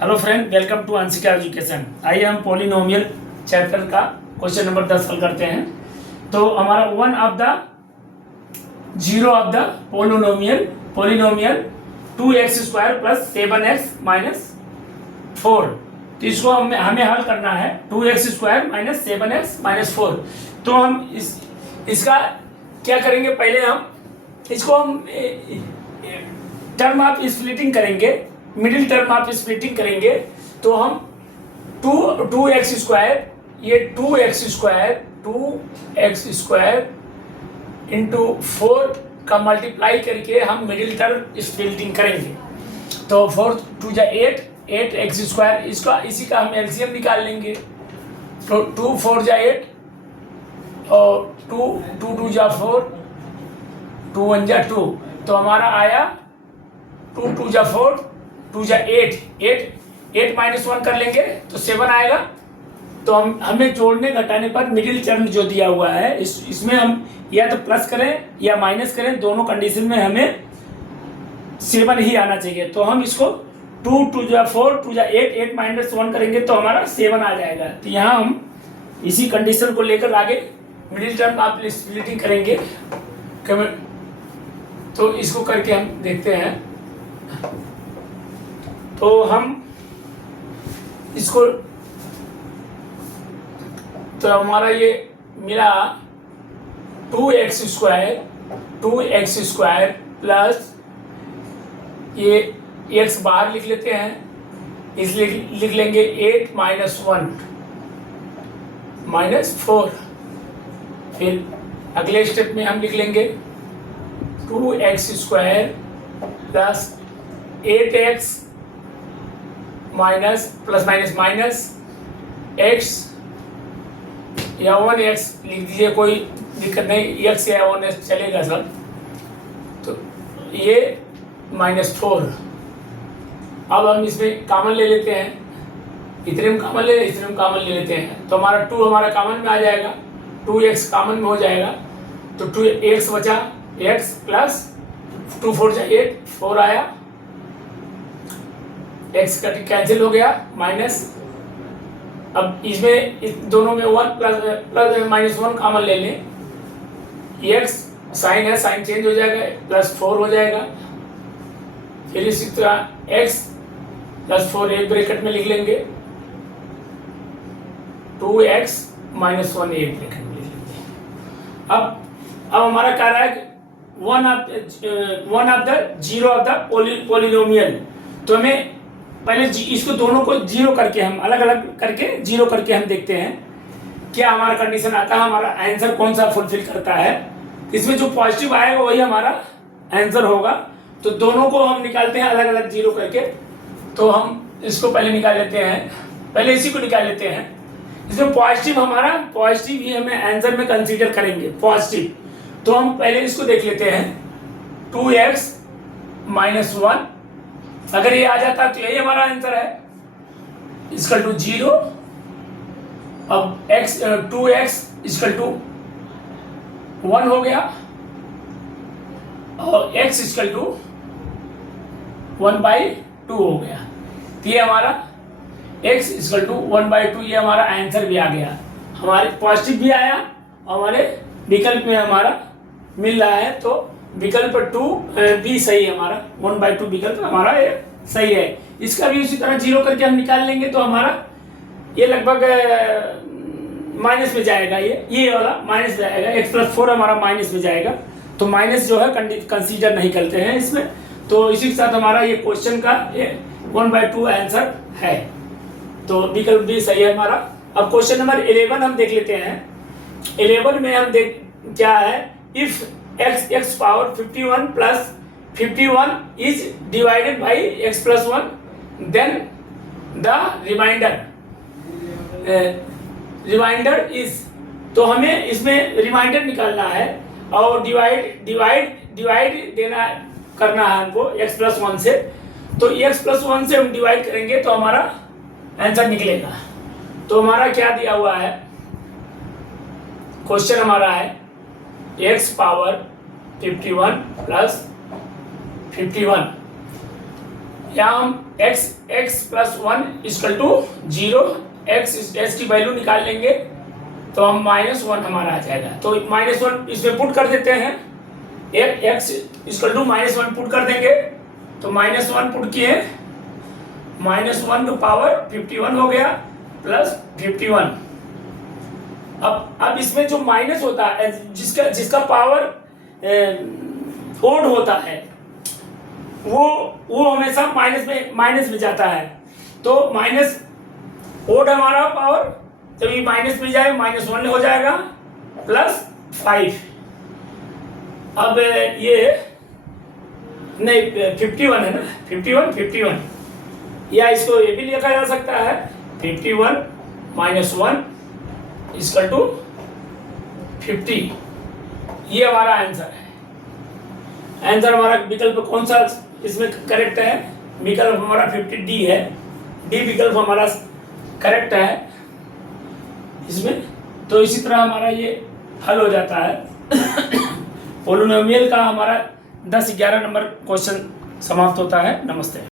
Hello friend, welcome to Anshika education. आइए हम polynomial chapter का क्वेश्चन नंबर 10 हल करते हैं। तो हमारा one of the zero of the polynomial 2x² + 7x - 4। तो इसको हमें हल करना है 2x² - 7x - 4। तो हम इसका क्या करेंगे, पहले हम इसको टर्म ऑफ स्प्लिटिंग करेंगे, मिडिल टर्म ऑफ स्प्लिटिंग करेंगे। तो हम 2x², ये 2x² इंटू 4 का मल्टीप्लाई करके हम मिडिल टर्म स्प्लिटिंग करेंगे। तो 4 2 जा 8x², इसका इसी का हम एलसीएम निकाल लेंगे। तो 2 4 जा 8 और 2 2 जा 4, 2 1 जा 2। तो हमारा आया 2 2 जा 4, 2 जा 8 -1 कर लेंगे तो 7 आएगा। तो हमें जोड़ने घटाने पर मिडिल टर्म जो दिया हुआ है इसमें हम या तो प्लस करें या माइनस करें, दोनों कंडीशन में हमें 7 ही आना चाहिए। तो हम इसको 2 2 जा 4, 2 जा 8 -1 करेंगे तो हमारा 7 आ जाएगा। तो यहाँ हम इसी कंडीशन को लेकर आगे मिडिल टर्म आप स्प्लिटिंग करेंगे। तो इसको करके हम देखते हैं। तो हम इसको, तो हमारा ये मिला 2x² प्लस ये x बाहर लिख लेते हैं, इसलिए लिख लेंगे 8 -1 -4। फिर अगले स्टेप में हम लिख लेंगे 2x² plus 8x minus plus minus x या 1x लिख दीजिए, कोई दिक्कत नहीं, x या 1x चलेगा सर। तो ये -4। अब हम इसमें कॉमन ले लेते हैं, इतने में कॉमन ले लेते हैं। तो हमारा 2 हमारा कॉमन में आ जाएगा, 2x कॉमन में हो जाएगा। तो 2x बचा, x प्लस 2 4 जा 8, 4 आया, x का कैंसिल हो गया, माइनस। अब इसमें दोनों में 1 प्लस -1 कॉमन ले लें, x साइन है, साइन चेंज हो जाएगा, +4 हो जाएगा। फिर इसी तरह x +4 एक ब्रैकेट में लिख लेंगे, 2x - 1 एक ब्रैकेट में लिख लेंगे। अब हमारा क्या रहा है, one of the zero of the polynomial. तो हमें पहले इसको दोनों को जीरो करके, हम अलग अलग करके जीरो करके हम देखते हैं क्या हमारा कंडीशन आता है, हमारा आंसर कौन सा फुलफिल करता है। इसमें जो पॉजिटिव आएगा वही हमारा आंसर होगा। तो दोनों को हम निकालते हैं अलग अलग जीरो करके। तो हम इसको पहले निकाल लेते हैं, पहले इसी को निकाल लेते हैं। इसमें पॉजिटिव हमारा, पॉजिटिव ही हमें आंसर में कंसीडर करेंगे, पॉजिटिव। तो हम पहले इसको देख लेते हैं, 2x - 1 अगर ये आ जाता तो यही हमारा आंसर है, इक्वल टू 0। अब 2x इक्वल टू 1 हो गया और x इक्वल टू 1/2 हो गया। तो ये हमारा x इक्वल टू 1/2, ये हमारा आंसर भी आ गया। हमारे पॉजिटिव भी आया, हमारे विकल्प में हमारा मिल रहा है। तो विकल्प 2 भी सही है, हमारा 1/2 विकल्प हमारा ये सही है। इसका भी उसी तरह जीरो करके हम निकाल लेंगे तो हमारा ये लगभग माइनस में जाएगा, ये वाला माइनस में जाएगा, x + 4 हमारा माइनस में जाएगा। तो माइनस जो है कंसीडर नहीं करते हैं इसमें। तो इसी के साथ हमारा ये क्वेश्चन का 1/2 आंसर है। तो विकल्प भी सही है हमारा। अब क्वेश्चन नंबर 11 हम देख लेते हैं। 11 में हम देख क्या है, if x power 51 + 51 is divided by x + 1, then the remainder is। तो हमें इसमें रिमाइंडर निकालना है और डिवाइड देना करना है हमको x + 1 से। तो x + 1 से हम डिवाइड करेंगे तो हमारा आंसर निकलेगा। तो हमारा क्या दिया हुआ है, क्वेश्चन हमारा है x पावर 51 + 51 यहाँ हम x plus 1 equal to 0, x की वैल्यू निकाल लेंगे तो हम -1 हमारा आ जाएगा। तो -1 इसमें पुट कर देते हैं, x इक्वल टू -1 पुट कर देंगे तो -1 पुट किए, -1 टू पावर 51 हो गया प्लस 51। अब इसमें जो माइनस होता है, जिसका पावर ओड होता है, वो हमेशा माइनस में जाता है। तो माइनस ओड हमारा पावर, तो ये माइनस में जाए -1 हो जाएगा प्लस 5। अब ये नहीं 51 है ना, 51 या इसको ये भी लिखा जा सकता है 51 -1 इक्वल टू 50। ये हमारा आंसर है। आंसर हमारा विकल्प कौन सा इसमें करेक्ट है? विकल्प हमारा 50D है। डी विकल्प हमारा करेक्ट है इसमें। तो इसी तरह हमारा ये हल हो जाता है। पोलिनोमियल का हमारा 10-11 नंबर क्वेश्चन समाप्त होता है। नमस्ते।